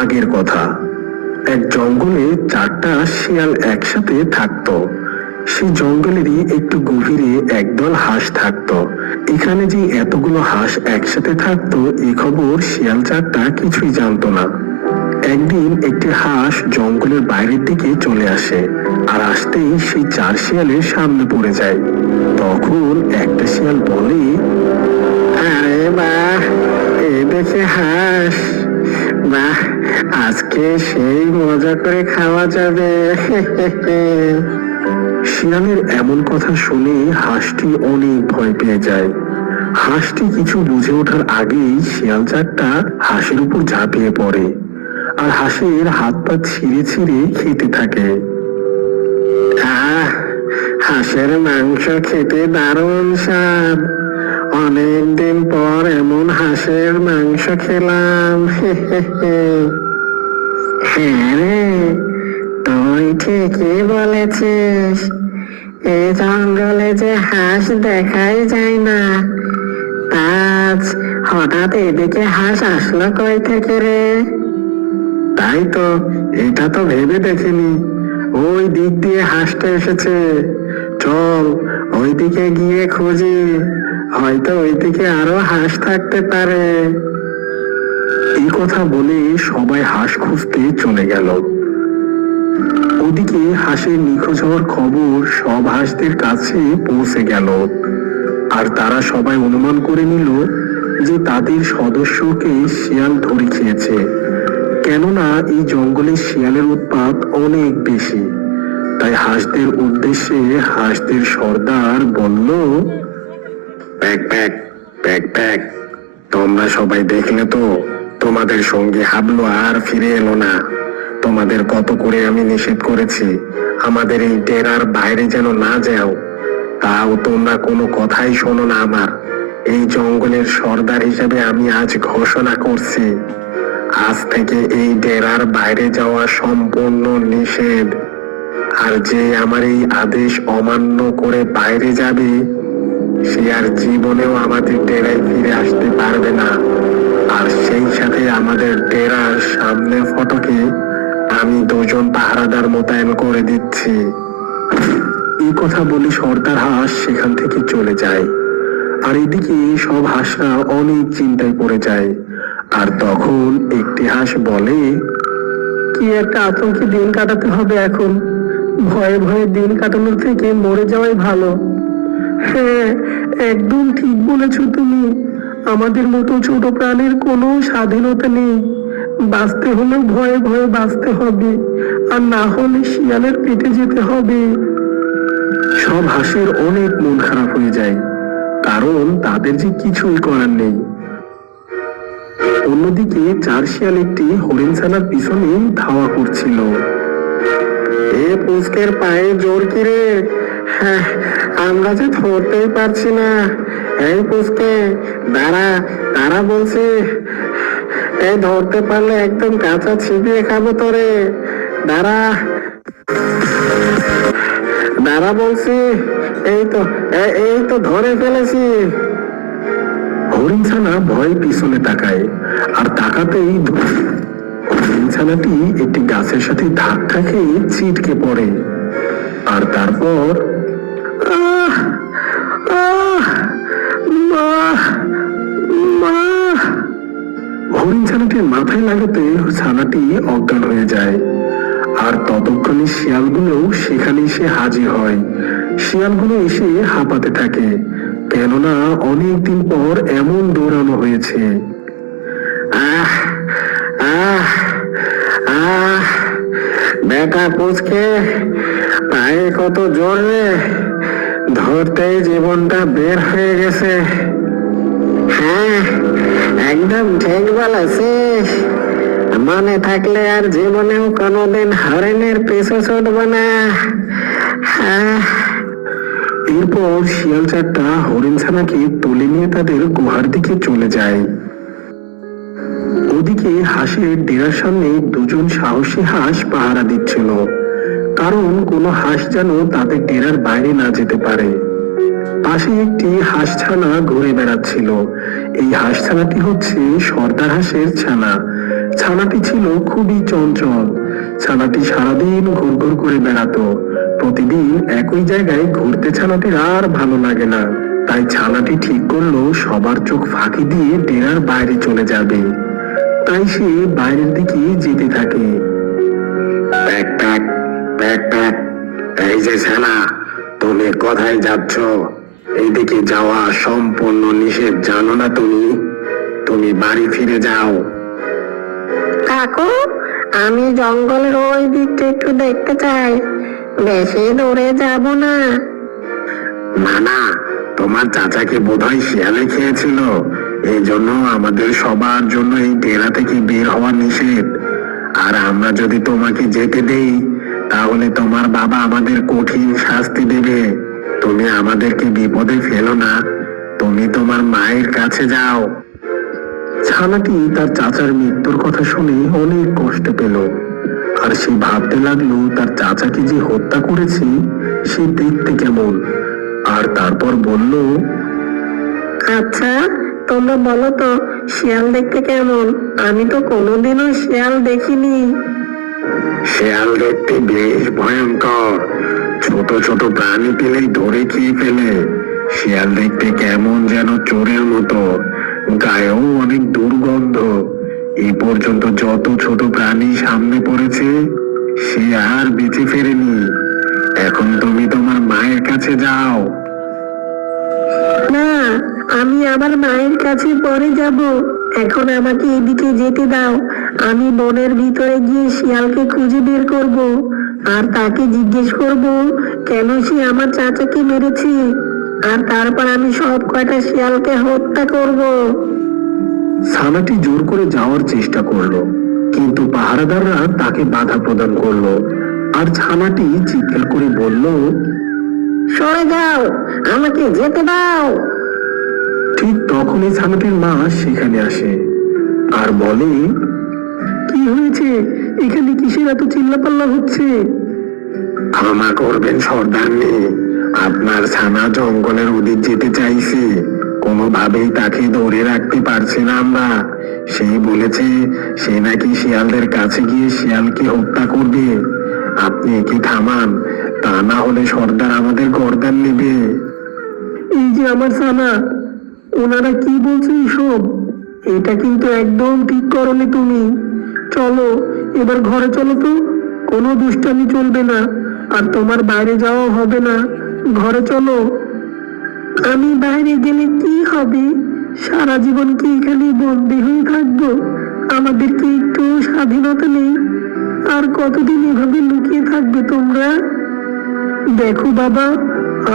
আগের কথা। এক জঙ্গলে 4টা শিয়াল একসাথে থাকতো। সেই জঙ্গলেরই একটু গভীরে একদল হাঁস থাকতো। এখানে যে এতগুলো হাঁস একসাথে থাকতো এ খবর শিয়াল 4টা কিছুই জানতো না। একদিন একটি হাঁস জঙ্গলের বাইরের দিকে চলে আসে, আর আসতেই সেই 4 শিয়ালের সামনে পড়ে যায়। তখন একটা শিয়াল বলে, আরে বাহ, এই দেখে হাঁস, বাহ, আজকে সেই মজা করে খাওয়া যাবে। শিয়ালের এমন কথা শুনে হাঁসটি অনেক ভয় পেয়ে যায়। হাঁসটি কিছু বুঝে ওঠার আগেই শিয়াল 4টা হাঁসের উপর ঝাঁপিয়ে পড়ে, আর হাঁসের হাত পা ছিঁড়ে ছিঁড়ে খেতে থাকে। আহ, হাঁসের মাংস খেতে দারুণ স্বাদ, অনেকদিন পর এমন হাঁসের মাংস খেলাম। হ্যাঁ রে, তুই ঠিকই বলেছিস, এই জঙ্গলে যে হাঁস দেখাই যায় না, আজ হঠাৎ এদিকে হাঁস আসলো কই থেকে রে? তাই তো, এটা তো ভেবে দেখিনি। ওই দিক দিয়ে হাঁসটা এসেছে, চল ওই দিকে গিয়ে খুঁজি, হয়তো ওই দিকে আরো হাঁস থাকতে পারে। এই কথা বলে সবাই হাঁস খুঁজতে চলে গেল। ওদিকে হাঁসের নিখোঁজ হওয়ার খবর সব হাঁসদের কাছে পৌঁছে গেল, আর তারা সবাই অনুমান করে নিল যে তাদের সদস্যকে শিয়াল ধরে খেয়েছে। কেননা এই জঙ্গলে শিয়ালের উৎপাত অনেক বেশি। তাই হাঁসদের উদ্দেশ্যে হাঁসদের সর্দার বলল, প্যাক প্যাক প্যাক প্যাক, তোমরা সবাই দেখলে তো, তোমাদের সঙ্গে হাবলো আর ফিরে এলো না। তোমাদের কত করে আমি নিষেধ করেছি আমাদের এই ডেরার বাইরে যেন না যাও, তাও তোমরা কোনো কথাই শোনো না আমার। এই জঙ্গলের সর্দার হিসেবে আমি আজ ঘোষণা করছি, আজ থেকে এই ডেরার বাইরে যাওয়া সম্পূর্ণ নিষেধ। আর যে আমার এই আদেশ অমান্য করে বাইরে যাবে সে আর জীবনেও আমাদের ডেরায় ফিরে আসতে পারবে না। আর সেই সাথে আমাদের ডেরার সামনে ফটকে আমি 2জন পাহারাদার মোতায়েন করে দিচ্ছি। এই কথা বলে সর্দার হাঁস সেখান থেকে চলে যায়। আর এদিকে সব হাঁসরা অনেক চিন্তায় পড়ে যায়। আর তখন একটি হাঁস বলে, কি একটা আতঙ্কে দিন কাটাতে হবে এখন, ভয়ে ভয়ে দিন কাটানোর থেকে মরে যাওয়াই ভালো। হ্যাঁ, একদম ঠিক বলেছ তুমি, আমাদের মতো ছোট প্রাণীর কোনো স্বাধীনতা নেই। বাঁচতে হলেও ভয়ে ভয়ে বাঁচতে হবে, আর না হলে শিয়ালের পেটে যেতে হবে। সব হাঁসের অনেক মন খারাপ হয়ে যায়, কারণ তাদের যে কিছুই করার নেই। অন্যদিকে 4 শিয়াল একটি হরিণ ছানার পিছনে ধাওয়া করছিল। এ পুচকের পায়ে জোর কি রে? হ্যাঁ, আমরা যে ধরতেই পারছি না। এই পুচকে, দাঁড়া, তারা বলছে, এই ধরতে পারলে একদম কাঁচা ছিপিয়ে খাবো তোরে। দাঁড়া দাঁড়া বলছি, এই তো ধরে ফেলেছি। হরিণ ছানা ভয়ে পিছনে তাকায়, আর তাকাতেই হরিণ ছানাটি একটি গাছের সাথে ধাক্কা খেয়ে ছিটকে পড়ে। আর তারপর আহ আহ মা মা, হরিণ ছানাটির মাথায় লাগাতে ছানাটি অজ্ঞান হয়ে যায়। আর ততক্ষণে শিয়ালগুলো সেখানে এসে হাজির হয়। শিয়ালগুলো এসে হাঁপাতে থাকে, কেননা অনেকদিন পর এমন দৌড়ানো হয়েছে। আহ আহ আহ, বেটা পুচকে, পায়ে কত জোর রে, ধরতেই জীবনটা বের হয়ে গেছে। হ্যাঁ, একদম ঠিক বলেছিস, মনে থাকলে আর জীবনেও কোনোদিন হরিণের পিছু ছুটব না। এরপর শিয়াল 4টা হরিণ ছানাকে তুলে নিয়ে তাদের গুহার দিকে চলে যায়। ওদিকে হাঁসের ডেরার সামনে 2জন সাহসী হাঁস পাহারা দিচ্ছিল, কারণ কোনো হাঁস যেন তাদের ডেরার বাইরে না যেতে পারে। পাশে একটি হাঁস ছানা ঘুরে বেড়াচ্ছিল। এই হাঁস ছানাটি হচ্ছে সর্দার হাঁসের ছানা। ছানাটি ছিল খুবই চঞ্চল। ছানাটি সারাদিন ঘুরঘুর করে বেড়াতো। প্রতিদিন একই জায়গায় ঘুরতে ছানাটির আর ভালো লাগে না। তাই ছানাটি ঠিক করলো সবার চোখ ফাঁকি দিয়ে ডেরার বাইরে চলে যাবে। তাই সে বাইরের দিকে যেতে থাকে। প্যাক প্যাক প্যাক প্যাক, এই যে ছানা, তুমি কোথায় যাচ্ছ? এইদিকে যাওয়া সম্পূর্ণ নিষেধ, জানো না তুমি? তুমি বাড়ি ফিরে যাও। কাকু, আমি জঙ্গলের ওই দিকটা একটু দেখতে চাই, বেশি দূরে যাব না। না না, তোমার চাচাকে বোধহয় শিয়ালে খেয়েছিল, এই জন্য আমাদের সবার জন্য এই ডেরা থেকে বের হওয়া নিষেধ। আর আমরা যদি তোমাকে যেতে দেই তাহলে তোমার বাবা আমাদের কঠিন শাস্তি দেবে। তুমি আমাদেরকে বিপদে ফেলো না, তুমি তোমার মায়ের কাছে যাও। ছানাটি তার চাচার মৃত্যুর কথা শুনে অনেক কষ্ট পেল। আর সে ভাবতে লাগলো তার চাচাকে যে হত্যা করেছে সে দেখতে কেমন। আর তারপর বলল, আচ্ছা, তোমরা বলো তো শিয়াল দেখতে কেমন? আমি তো কোনোদিনও শিয়াল দেখিনি। শেয়াল দেখতে বেশ ভয়ঙ্কর, ছোট ছোট প্রাণী পেলেই ধরে খেয়ে ফেলে। শিয়াল দেখতে কেমন যেন চোরের মতো, গায়েও অনেক দুর্গন্ধ। এই পর্যন্ত যত ছোট প্রাণী সামনে পড়েছে সে আর বেঁচে ফেরেনি। এখন তুমি তোমার মায়ের কাছে যাও। না, আমি আবার মায়ের কাছে পরে যাব। এখন আমাকে এদিকে যেতে দাও। আমি বনের ভিতরে গিয়ে শিয়ালকে খুঁজে বের করব, আর তাকে জিজ্ঞেস করব কেন সে আমার চাচাকে মেরেছে। আর তারপর আমি সব কয়টা শিয়ালকে হত্যা করব। ছানাটি জোর করে যাওয়ার চেষ্টা করলো, কিন্তু পাহারাদাররা তাকে বাধা প্রদান করলো। আর ছানাটি চিৎকার করে বলল, সরে যাও, আমাকে যেতে দাও। ঠিক তখনই ছানাটির মা সেখানে আসে আর বলে, কি হয়েছে? এখানে কিসের এত চিল্লাপাল্লা হচ্ছে? ক্ষমা করবেন সর্দারনি, আপনার ছানা জঙ্গলের ওদিক যেতে চাইছে, কোনোভাবেই তাকে ধরে রাখতে পারছে না আমরা। সে বলেছে সে নাকি শিয়ালদের কাছে গিয়ে শিয়ালকে হত্যা করবে। আপনি একে থামান, তা না হলে সর্দার আমাদের গর্দান নেবে। এই যে আমার ছানা, ওনারা কি বলছে সব? এটা কিন্তু একদম ঠিক করনি তুমি। চলো এবার ঘরে চলো তো, কোনো দুষ্টামি চলবে না, আর তোমার বাইরে যাওয়া হবে না। ঘরে চলো। আমি বাইরে গেলে কি হবে? সারা জীবন কি এখানে বন্দী হয়ে থাকবো? আমাদের কি একটু স্বাধীনতা নেই? আর কতদিন এভাবে লুকিয়ে থাকবে তোমরা? দেখো বাবা,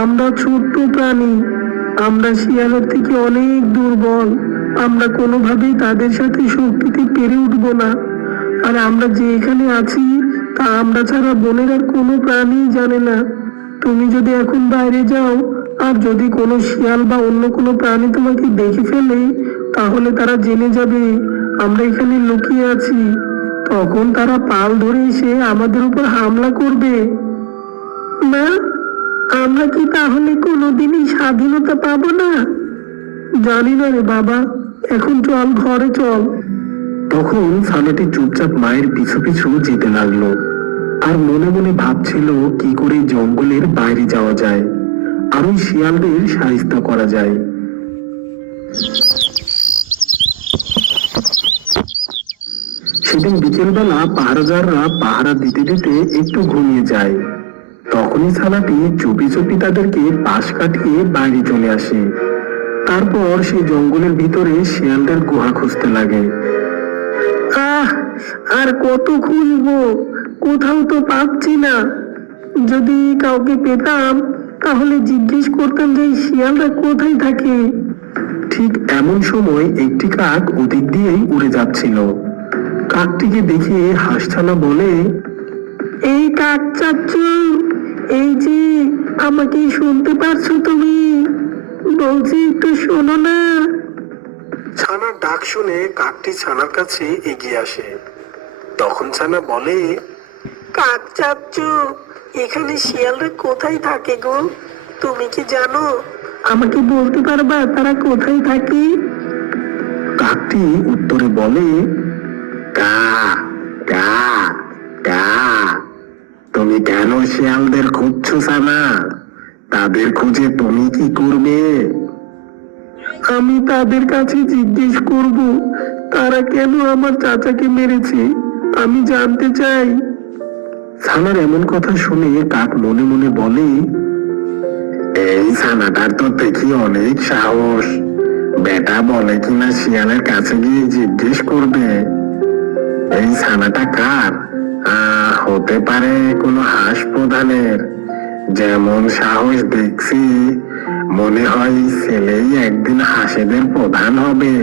আমরা ছোট্ট প্রাণী, আমরা শিয়ালের থেকে অনেক দুর্বল। আমরা কোনোভাবেই তাদের সাথে শক্তিতে পেরে উঠবো না। আর আমরা যে এখানে আছি তা আমরা ছাড়া বনের আর কোনো প্রাণী জানে না। তুমি যদি এখন বাইরে যাও আর যদি কোনো শিয়াল বা অন্য কোনো প্রাণী তোমাকে দেখে ফেলে তাহলে তারা জেনে যাবে আমরা এখানে লুকিয়ে আছি। তখন তারা পাল ধরে এসে আমাদের উপর হামলা করবে। না, আমরা কি তাহলে কোনোদিনই স্বাধীনতা পাবো না? জানি না রে বাবা, এখন চল ঘরে চল। তখন ছানাটি চুপচাপ মায়ের পিছু পিছু যেতে লাগলো, আর মনে মনে ভাবছিল কি করে জঙ্গলের বাইরে যাওয়া যায় আর ওই শিয়ালদের সাহায্য করা যায়। সেদিন বিকেলবেলা পাহারাদাররা পাহারা দিতে দিতে একটু ঘুমিয়ে যায়। তখনই ছানাটি চুপি চুপি তাদেরকে পাশ কাটিয়ে বাইরে চলে আসে। তারপর সে জঙ্গলের ভিতরে শিয়ালদের গুহা খুঁজতে লাগে। আর কত খুঁজবো, কোথাও তো পাচ্ছি না। যদি কাউকে পেতাম তাহলে জিজ্ঞেস করতাম যে এই শিয়ালরা কোথায় থাকে। ঠিক এমন সময় একটি কাক ওদিক দিয়েই উড়ে যাচ্ছিল। কাকটিকে দেখে হাঁসছানা বলে, এই কাক চাচ্চু, এই যে, আমাকে শুনতে পারছো তুমি? বলছি একটু শোনো না। ছানার ডাক শুনে কাকটি ছানার কাছে এগিয়ে আসে। তখন ছানা বলে, কাক চাচ্চু, এখানে শিয়ালরা কোথায় থাকে গো? তুমি কি জানো? আমাকে বলতে পারবা তারা কোথায় থাকে? কাকটি উত্তরে বলে, কা কা কা। তুমি কেন শিয়ালদের খুঁজছো সানা? তাদের খুঁজে তুমি কি করবে? আমি তাদের কাছে জিজ্ঞেস করব তারা কেন আমার চাচাকে মেরেছে। আমি জানতে চাই। ছানার এমন কথা শুনে কাক মনে মনে বলে, এই ছানাটার তো দেখি অনেক সাহস। বেটা বলে কিনা শিয়ালের কাছে গিয়ে জিজ্ঞেস করবে। এই ছানাটা কার? হতে পারে কোনো হাঁস প্রধানের। যেমন সাহস দেখছি, মনে হয় এই ছেলেই একদিন হাঁসেদের প্রধান হবে।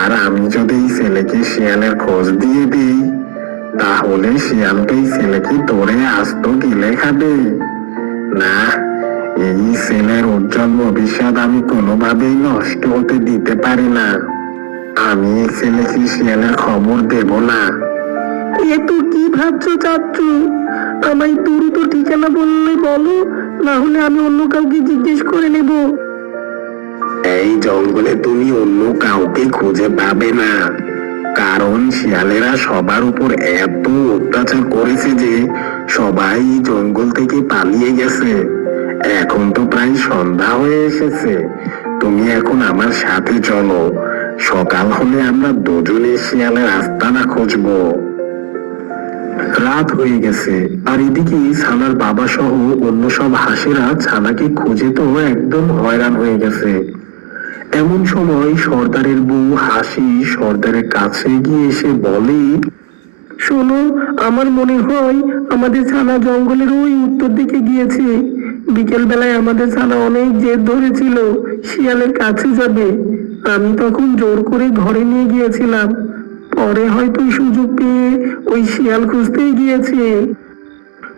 আর আমি যদি এই ছেলেকে শিয়ালের খোঁজ দিয়ে দিই, তাহলে শিয়ালটা এই ছেলেকে ধরে আস্ত গিলে খাবে। না, এই ছেলের উজ্জ্বল ভবিষ্যৎ আমি কোনোভাবেই নষ্ট হতে দিতে পারি না। আমি এই ছেলেকে শিয়ালের খবর দেব না। এ তো কি ভাবছো চাচ্চু? আমায় দ্রুত ঠিকানা বললে বলো, না হলে আমি অন্য কাউকে জিজ্ঞেস করে নেব। এই জঙ্গলে তুমি অন্য কাউকে খুঁজে পাবে না, কারণ শিয়ালেরা সবার উপর এত অত্যাচার করেছে যে সবাই জঙ্গল থেকে পালিয়ে গেছে। এখন তো প্রায় সন্ধ্যা হয়ে এসেছে। তুমি এখন আমার সাথে চলো। সকাল হলে আমরা দুজনে শিয়ালের আস্তানা খুঁজবো। রাত হয়ে গেছে, আর এদিকে ছানার বাবা সহ অন্য সব হাঁসেরা ছানাকে খুঁজে তো একদম হয়রান হয়ে গেছে। এমন সময় সর্দারের বউ হাসি সর্দারের কাছে গিয়ে এসে বলে, শোনো, আমার মনে হয় আমাদের ছানা জঙ্গলের ওই উত্তর দিকে গিয়েছে। বিকেল বেলায় আমাদের ছানা অনেক জেদ ধরেছিল শিয়ালের কাছে যাবে। আমি তখন জোর করে ঘরে নিয়ে গিয়েছিলাম। পরে হয়তো সুযোগ পেয়ে ওই শিয়াল খুঁজতেই গিয়েছে।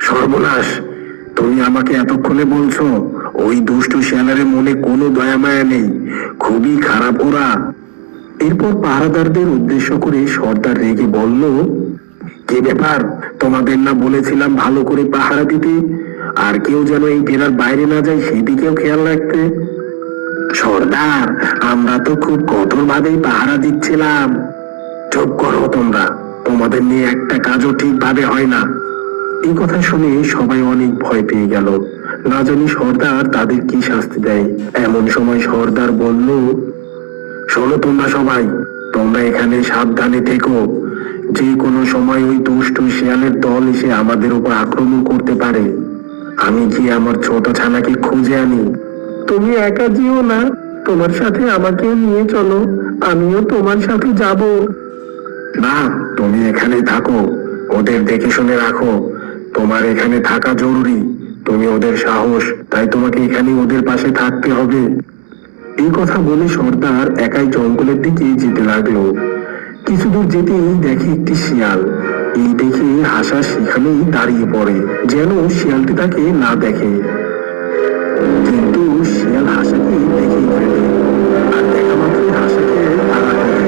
সর্বনাশ! তুমি আমাকে এতক্ষণে বলছো ওই দুষ্ট শিয়ালের মনে কোনো দয়া মায়া নেই? খুবই খারাপ ওরা। এরপর পাহারাদারদের উদ্দেশ্য করে সর্দার রেগে বলল, কি ব্যাপার? তোমাদের না বলেছিলাম ভালো করে পাহারা দিতে, আর কেউ যেন এই বেড়ার বাইরে না যায় সেদিকেও খেয়াল রাখতে। সর্দার, আমরা তো খুব কঠোর ভাবেই পাহারা দিচ্ছিলাম। চুপ করো তোমরা, তোমাদের নিয়ে একটা কাজও ঠিকভাবে হয় না। এই কথা শুনে সবাই অনেক ভয় পেয়ে গেল। না জানি সর্দার তাদের কি শাস্তি দেয়। এমন সময় সর্দার বলল, শোনো তোমরা সবাই, তোমরা এখানে সাবধানে থেকো। যে কোনো সময় ওই দুষ্ট শিয়ালের দল এসে আমাদের উপর আক্রমণ করতে পারে। আমি গিয়ে আমার ছোট ছানাকে খুঁজে আনি। তুমি একা যেও না, তোমার সাথে আমাকেও নিয়ে চলো। আমিও তোমার সাথে যাব। না, তুমি এখানেই থাকো। ওদের দেখে শুনে রাখো। তোমার এখানে থাকা জরুরি। তুমি ওদের সাহস, তাই তোমাকে এখানে ওদের পাশে থাকতে হবে। এই কথা বলে সর্দার একাই জঙ্গলের দিকে যেতে লাগলো। কিছু দূর যেতেই দেখে একটি শিয়াল। এই দেখে হাসা সেখানেই দাঁড়িয়ে পড়ে, যেন শিয়ালটি তাকে না দেখে। কিন্তু শিয়াল হাসাকে দেখেই ফেলে, আর দেখা মাত্রই হাসাকে তাড়া করে।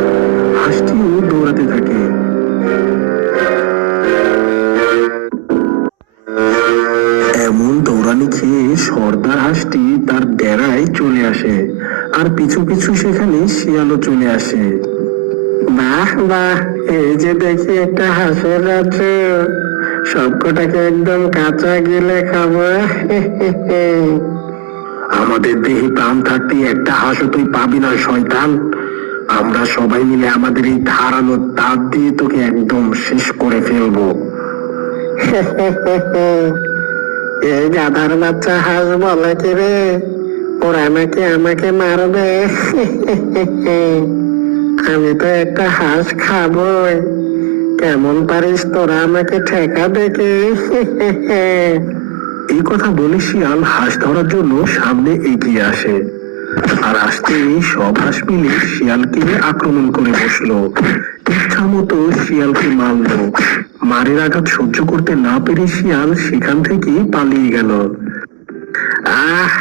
হাঁসটিও দৌড়াতে থাকে। এমন দৌড়ানি খেয়ে সর্দার হাঁসটি তার ডেরায় চলে আসে, আর পিছু পিছু সেখানে শিয়ালও চলে আসে। বাহ বাহ, এই যে দেখি একটা হাঁসের রাজ্য। সবকটাকে একদম কাঁচা গিলে খাবো। আমাদের দেহে প্রাণ থাকতে একটা হাঁসও তুই পাবি না শয়তান। আমরা সবাই মিলে আমাদের এই ধারালো দাঁত দিয়ে তোকে একদম শেষ করে ফেলবো। এই গাধার বাচ্চা হাঁস বলে কি রে, ওরা নাকি আমাকে মারবে? আমি তো একটা হাঁস খাবই। কেমন পারিস তোরা আমাকে ঠেকা দেখে? এই কথা বলে শিয়াল হাঁস ধরার জন্য সামনে এগিয়ে আসে, আর আসতেই সব হাঁস মিলে শিয়ালকে আক্রমণ করে বসলো। ইচ্ছা মতো শিয়ালকে মারলো। মারের আঘাত সহ্য করতে না পেরে শিয়াল সেখান থেকে পালিয়ে গেল। আহ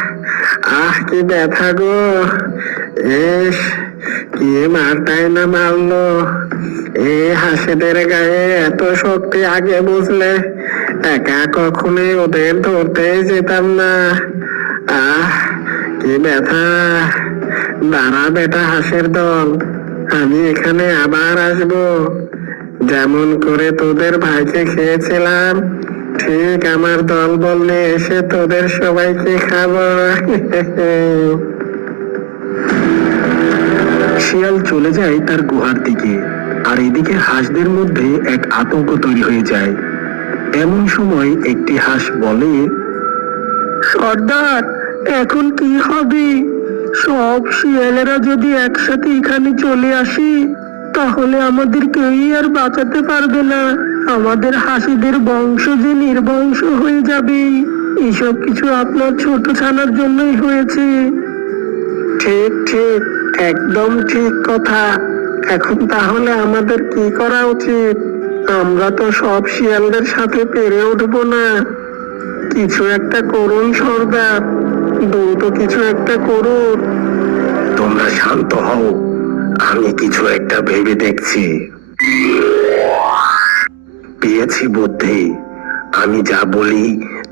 আহ, কি ব্যথা গো! এস, কি মারটাই না মারলো! এই হাঁসেদের গায়ে এত শক্তি আগে বুঝলে একা কখনোই ওদের ধরতে যেতাম না। আহ, কি ব্যথা! দাঁড়া বেটা হাঁসের দল, আমি এখানে আবার আসবো। যেমন করে তোদের ভাইকে খেয়েছিলাম, ঠিক আমার দল বললে এসে তোদের সবাইকে খাবো। শিয়াল চলে যায় তার গুহার দিকে, আর এদিকে হাঁসদের মধ্যে এক আতঙ্ক তৈরি হয়ে যায়। এমন সময় একটি হাঁস বলে, সর্দার, এখন কি হবে? সব শিয়ালেরা যদি একসাথে এখানে চলে আসে, তাহলে আমাদের কেউই আর বাঁচাতে পারবে না। আমাদের হাসিদের বংশ যে নির্বংশ হয়ে যাবে। এসব কিছু আপনার ছোট ছানার জন্যই হয়েছে। ঠিক ঠিক, একদম ঠিক কথা। এখন তাহলে আমাদের কি করা উচিত? আমরা তো সব শিয়ালদের সাথে পেরে উঠবো না। কিছু একটা করুন সর্দার, দ্রুত কিছু একটা করুন। তোমরা শান্ত হও, আমি কিছু একটা ভেবে দেখছি। পেয়েছি বুদ্ধি। আমি যা বলি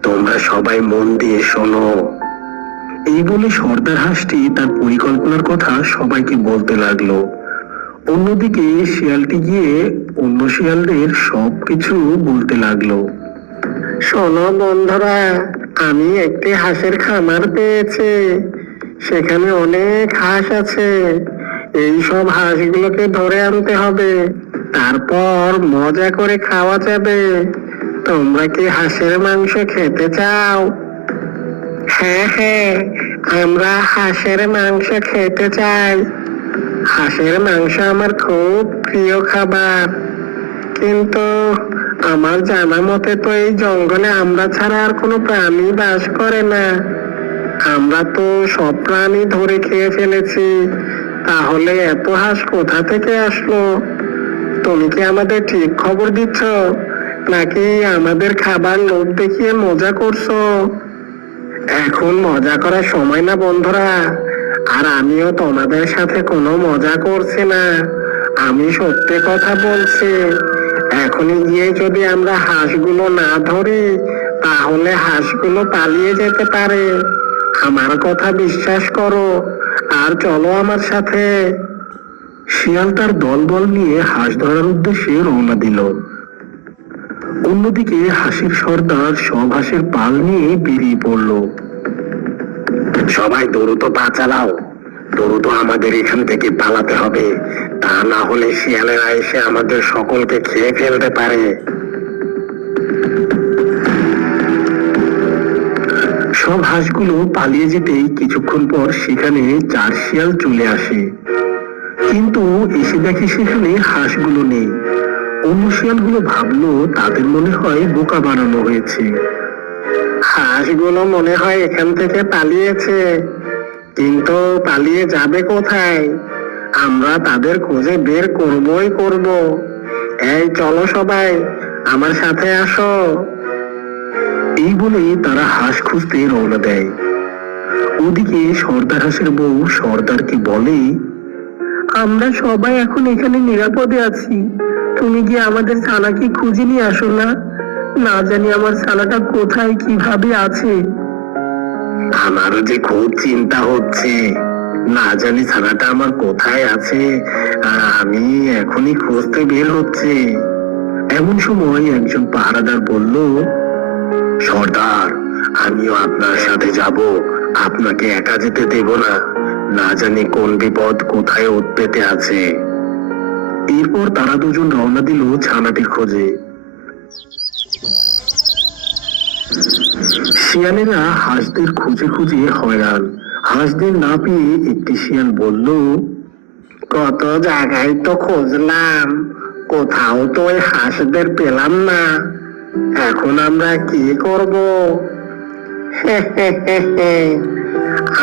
তোমরা সবাই মন দিয়ে শোনো। এই বলে সর্দার হাঁসটি তার পরিকল্পনার কথা সবাইকে বলতে লাগলো। অন্যদিকে শিয়ালটি গিয়ে অন্য শিয়ালদের সবকিছু বলতে লাগলো। শোনো বন্ধুরা, আমি একটি হাঁসের খামার পেয়েছি। সেখানে অনেক হাঁস আছে। এই সব হাঁসগুলোকে ধরে আনতে হবে, তারপর মজা করে খাওয়া যাবে। তোমরা কি হাঁসের মাংস খেতে চাও? হ্যাঁ হ্যাঁ, আমরা হাঁসের মাংস খেতে চাই। হাঁসের মাংস আমার খুব প্রিয় খাবার। কিন্তু আমার জানা মতে তো এই জঙ্গলে আমরা ছাড়া আর কোনো প্রাণী বাস করে না। আমরা তো সব প্রাণী ধরে খেয়ে ফেলেছি, তাহলে এত হাঁস কোথা থেকে আসলো? তুমি কি আমাদের ঠিক খবর দিচ্ছ, নাকি আমাদের খাবার লোভ দেখিয়ে মজা করছো? এখন মজা করার সময় না বন্ধুরা, আর আমিও তোমাদের সাথে কোনো মজা করছি না। আমি সত্যি কথা বলছি। এখনই গিয়ে যদি আমরা হাঁসগুলো না ধরি, তাহলে হাঁসগুলো পালিয়ে যেতে পারে। আমার কথা বিশ্বাস করো, আর চলো আমার সাথে। শিয়াল তার দলবল নিয়ে হাঁস ধরার উদ্দেশ্যে রওনা দিল। অন্যদিকে হাঁসের সর্দার সব হাঁসের পাল নিয়ে বেরিয়ে পড়ল। সবাই দ্রুত পা চালাও, দ্রুত আমাদের এখান থেকে পালাতে হবে। তা না হলে শিয়ালেরা এসে আমাদের সকলকে খেয়ে ফেলতে পারে। সব হাঁসগুলো পালিয়ে যেতেই কিছুক্ষণ পর সেখানে 4 শিয়াল চলে আসে। কিন্তু এসে দেখে সেখানে হাঁসগুলো নেই। অন্য শিয়ালগুলো ভাবলো তাদের মনে হয় বোকা বানানো হয়েছে। হাঁসগুলো মনে হয় এখান থেকে পালিয়েছে, কিন্তু পালিয়ে যাবে কোথায়? আমরা তাদের খুঁজে বের করবই করব। এই চলো সবাই, আমার সাথে আসো। এই বলে তারা হাঁস খুঁজতে রওনা দেয়। ওদিকে সর্দার হাঁসের বউ সর্দারকে বলে, আমরা সবাই এখন এখানে নিরাপদে আছি। তুমি গিয়ে আমাদের ছানাকে খুঁজে নিয়ে আসো না। না জানি আমার ছানাটা কোথায় কিভাবে আছে। আমারও যে খুব চিন্তা হচ্ছে, না জানি ছানাটা আমার কোথায় আছে। আমি এখনই খুঁজতে বের হচ্ছে। এমন সময় একজন পাহারাদার বলল, সর্দার, আমিও আপনার সাথে যাব। আপনাকে একা যেতে দেব না। না জানি কোন বিপদ কোথায় উৎপেতে আছে। এরপর তারা দুজন রওনা দিল ছানাটির খোঁজে। শিয়ালেরা হাঁসদের খুঁজে খুঁজে হয়রান। হাঁসদের না পেয়ে একটি শিয়াল বলল, কত জায়গায় তো খুঁজলাম, কোথাও তো ওই হাঁসদের পেলাম না। এখন আমরা কি করব?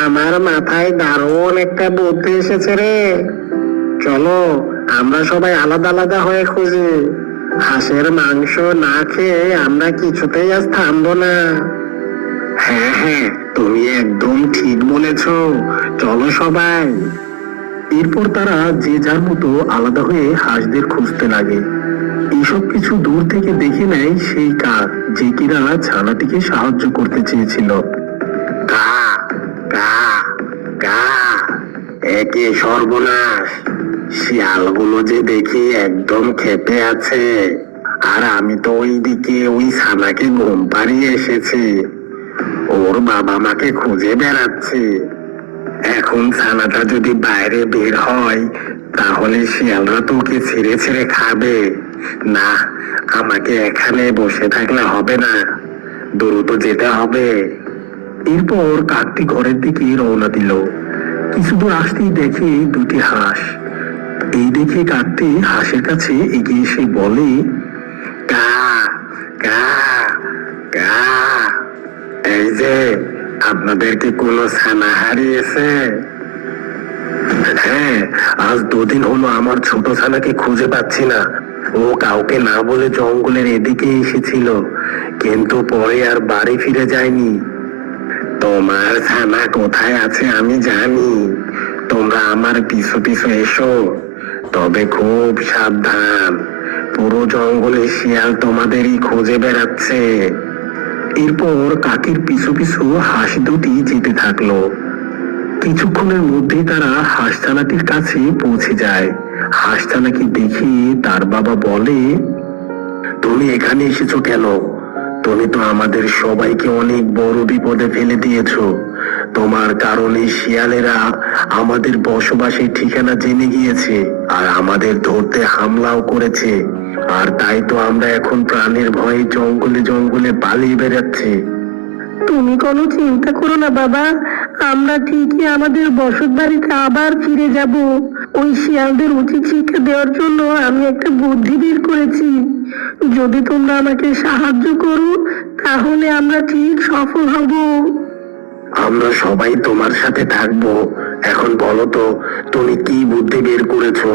আমার মাথায় দারুণ একটা বুদ্ধি এসেছে রে। চলো আমরা সবাই আলাদা আলাদা হয়ে খুঁজি। হাঁসের মাংস না খেয়ে আমরা কিছুতেই আজ থামবো না। হ্যাঁ হ্যাঁ, তুমি একদম ঠিক বলেছ। চলো সবাই। এরপর তারা যে যার মতো আলাদা হয়ে হাঁসদের খুঁজতে লাগে। এইসব কিছু দূর থেকে দেখে নেয় সেই কাক, যে কিনা ছানাটিকে সাহায্য করতে চেয়েছিল। কা কা কা, একে সর্বনাশ! শিয়ালগুলো যে দেখি একদম ক্ষেপে আছে, আর আমি তো ওইদিকে ওই ছানাকে ঘুম পাড়িয়ে এসেছি। ওর বাবা মাকে খুঁজে বেড়াচ্ছে। এখন ছানাটা যদি বাইরে বের হয়, তাহলে শিয়ালরা তো ওকে ছিঁড়ে ছিঁড়ে খাবে। না, আমাকে এখানে বসে থাকলে হবে না, দ্রুত যেতে হবে। এরপর কাকটি ঘরের দিকে রওনা দিল। কিছু দূর আসতেই দেখে দুটি হাঁস। এই দেখে কাকটি হাঁসের কাছে এগিয়ে এসে বলে, কা কা কা, এই যে আপনাদের কি কোনো ছানা হারিয়েছে? হ্যাঁ, আজ 2 দিন হলো আমার ছোট ছানাকে খুঁজে পাচ্ছি না। ও কাউকে না বলে জঙ্গলের এদিকে এসেছিল, কিন্তু পরে আর বাড়ি ফিরে যায়নি। তোমার ছানা কোথায় আছে আমি জানি। তোমরা আমার পিছু পিছু এসো, তবে খুব সাবধান। পুরো জঙ্গলে শিয়াল তোমাদেরই খুঁজে বেড়াচ্ছে। এরপর কাকের পিছু পিছু হাঁস দুটি যেতে থাকলো। কিছুক্ষণের মধ্যেই তারা হাঁসছানাটির কাছে পৌঁছে যায়। হাঁসছানাকে দেখে তার বাবা বলে, তুমি এখানে এসেছো কেন? তুমি তো আমাদের সবাইকে অনেক বড় বিপদে ফেলে দিয়েছো। তোমার কারণে শিয়ালেরা আমাদের বসবাসের ঠিকানা জেনে গিয়েছে, আর আমাদের ধরতে হামলাও করেছে। আর তাই তো আমরা এখন প্রাণের ভয়ে জঙ্গলে জঙ্গলে পালিয়ে বেড়াচ্ছি। তুমি কোনো চিন্তা করো না বাবা, আমরা ঠিকই আমাদের বসত বাড়িতে আবার ফিরে যাব। ওই শিয়ালদের উচিত শিক্ষা দেওয়ার জন্য আমি একটা বুদ্ধি বের করেছি। যদি তোমরা আমাকে সাহায্য করো, তাহলে আমরা ঠিক সফল হব। আমরা সবাই তোমার সাথে থাকবো। এখন বলো তো, তুমি কি বুদ্ধি বের করেছো?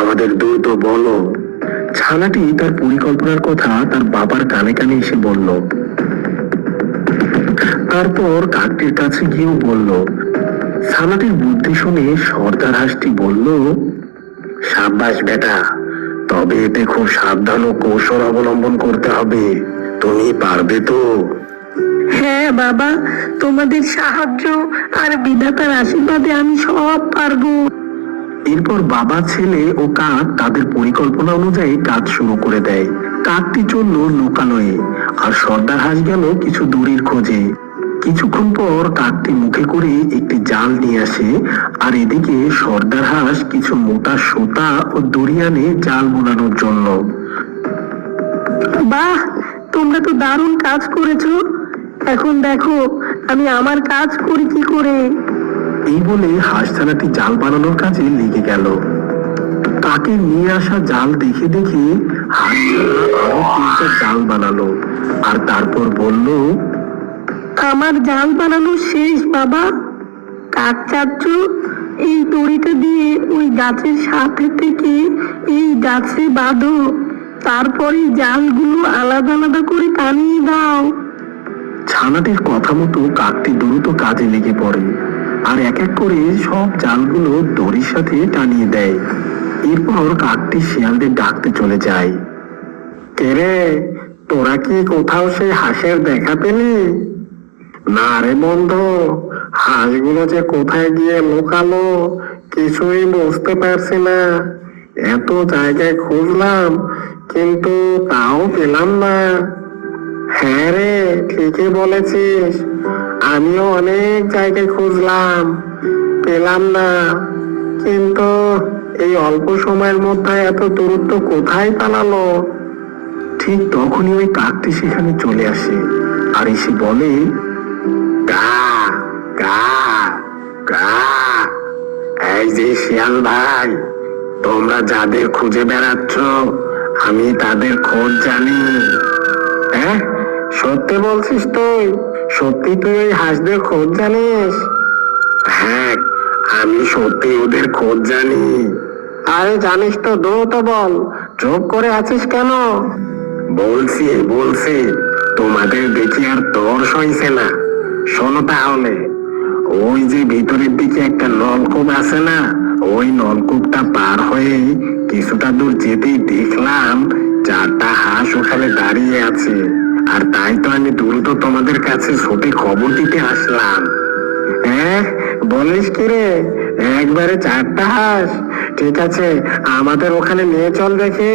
আমাদের দ্রুত বলো। ছানাটি তার পরিকল্পনার কথা তার বাবার কানে কানে এসে বলল। তারপর কাকটির কাছে গিয়েও বলল। ছানাটির বুদ্ধি শুনে সর্দার হাঁসটি বলল, সাব্বাস বেটা, তবে এতে খুব সাবধান ও কৌশল অবলম্বন করতে হবে। তুমি পারবে তো? হ্যাঁ বাবা, তোমাদের সাহায্য আর বিধাতার আশীর্বাদে আমি সব পারবো। এরপর বাবা, ছেলে ও কাক তাদের পরিকল্পনা অনুযায়ী কাজ শুরু করে দেয়। কাকটি চলল লোকালয়ে, আর সর্দার হাঁস গেল কিছু দূরের খোঁজে। কিছুক্ষণ পর কাকটি মুখে করে একটি জাল নিয়ে আসে, আর এদিকে সর্দার হাঁস কিছু মোটা সুতা ও দড়ি আনে জাল বোনানোর জন্য। বাহ, তোমরা তো দারুণ কাজ করেছো। এখন দেখো আমি আমার কাজ করি কি করে। এই বলে হাঁসছানাটি জাল বানানোর কাজে লেগে গেল। তাকে নিয়ে আসা জাল দেখে দেখে হাঁসছানা আরো 3টা জাল বানালো, আর তারপর বলল, আমার জাল বানানো শেষ বাবা। কাক চাচ্ছু, এই দড়িটা দিয়ে ওই গাছের সাথে থেকে এই গাছে বাঁধো, তারপরে জালগুলো আলাদা আলাদা করে টানিয়ে দাও। ছানাটির কথা মতো কাকটি দ্রুত কাজে লেগে পড়ে, আর এক এক করে সব জালগুলো দড়ির সাথে টানিয়ে দেয়। এরপর কাকটি শিয়ালদের ডাকতে চলে যায়। কে রে, তোরা কি কোথাও সেই হাঁসের দেখা পেলি? না রে বন্ধু, হাঁসগুলো যে কোথায় গিয়ে লুকালো কিছুই বুঝতে পারছি না। এত জায়গায় খুঁজলাম, কিন্তু তাও পেলাম না। হ্যাঁ রে, ঠিকই বলেছিস, আমিও অনেক জায়গায় খুঁজলাম, পেলাম না। কিন্তু এই অল্প সময়ের মধ্যে এত দূরত্ব কোথায় পালালো? ঠিক তখনই ওই কাকটি সেখানে চলে আসে, আর এসে বলে, কা কা কা, এই যে শিয়াল ভাই, তোমরা যাদের খুঁজে বেড়াচ্ছ আমি তাদের খোঁজ জানি। হ্যাঁ, সত্যি বলছিস তুই? সত্যি তুই ওই হাঁসদের খোঁজ জানিস? হ্যাঁ, আমি সত্যি ওদের খোঁজ জানি। আরে জানিস তো দ্রুত বল, চুপ করে আছিস কেন? বলছি বলছি, তোমাদের দেখি আর তর সইছে না। শোনো তাহলে, ওই যে ভিতরের দিকে একটা নলকূপ আছে না, ওই নলকূপটা পার হয়ে কিছুটা দূর যেতেই দেখলাম 4টা হাঁস ওখানে দাঁড়িয়ে আছে। আর তাই তো আমি দ্রুত তোমাদের কাছে ছুটে খবর দিতে আসলাম। হ্যাঁ, বলিস কি রে, একবারে 4টা হাঁস? ঠিক আছে, আমাদের ওখানে নিয়ে চল দেখে।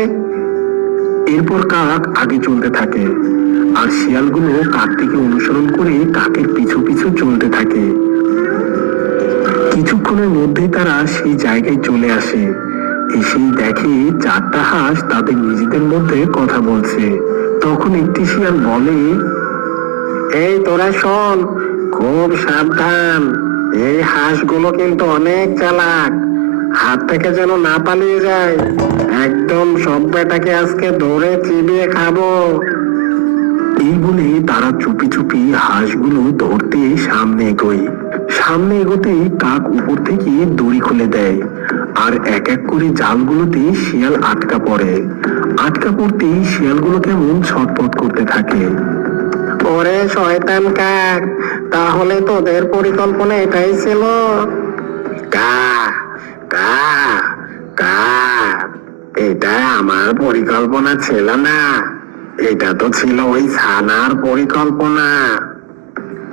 এরপর কাক আগে চলতে থাকে, আর শিয়ালগুলো কাকটিকে অনুসরণ করে কাকের পিছু পিছু চলতে থাকে। কিছুক্ষণের মধ্যেই তারা সেই জায়গায় চলে আসে। এসেই দেখে 4টা হাঁস তাদের নিজেদের মধ্যে কথা বলছে। তখন একটি শিয়াল বলে, এই তোরা শোন, খুব সাবধান, এই হাঁসগুলো কিন্তু অনেক চালাক, হাত থেকে যেন না পালিয়ে যায়। একদম সব বেটাকে আজকে ধরে চিবিয়ে খাবো। এই বলে তারা চুপি চুপি হাঁসগুলো ধরতে সামনে এগোয়। সামনে এগোতেই কাক উপর থেকে দড়ি খুলে দেয়, আর এক এক করে জালগুলোতে শিয়াল আটকা পড়ে। আটকা পড়তেই শিয়ালগুলো কেমন ছটফট করতে থাকে। ওরে শয়তান কাক, তাহলে তোদের পরিকল্পনা এটাই ছিল? কা কা কা এটা আমার পরিকল্পনা ছিল না, এটা তো ছিল ওই ছানার পরিকল্পনা।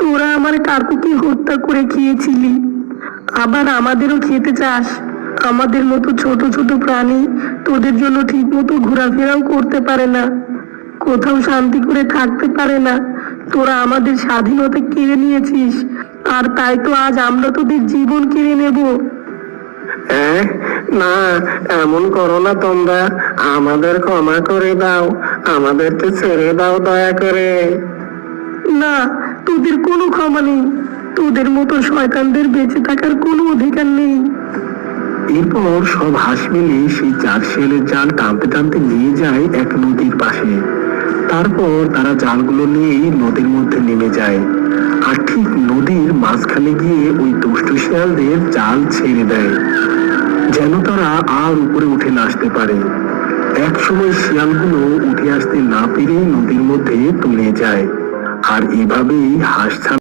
তোরা আমার কাকুকে হত্যা করে খেয়েছিলি, আবার আমাদেরও খেতে চাস? আমাদের মতো ছোট ছোট প্রাণী তোদের জন্য ঠিক মতো ঘোরাফেরাও করতে পারে না, কোথাও শান্তি করে থাকতে পারে না। তোরা আমাদের স্বাধীনতা কেড়ে নিয়েছিস, আর তাই তো আজ আমরা তোদের জীবন কেড়ে নেব। না, এমন করো না তোমরা, আমাদের ক্ষমা করে দাও, আমাদেরকে ছেড়ে দাও দয়া করে। না, তোদের কোনো ক্ষমা নেই, তোদের মতো শয়তানদের বেঁচে থাকার কোনো অধিকার নেই। এরপর সব হাঁস মিলে সেই 4 শিয়ালের জাল টানতে টানতে নিয়ে যায় এক নদীর পাশে। তারপর তারা জালগুলো নিয়ে নদীর মধ্যে নেমে যায়, আর ঠিক নদীর মাঝখানে গিয়ে ওই দুষ্ট শিয়ালদের জাল ছেড়ে দেয়, যেন তারা আর উপরে উঠে না আসতে পারে। এক সময় শিয়ালগুলো উঠে আসতে না পেরে নদীর মধ্যে তলিয়ে যায়, আর এভাবেই হাঁস ছানা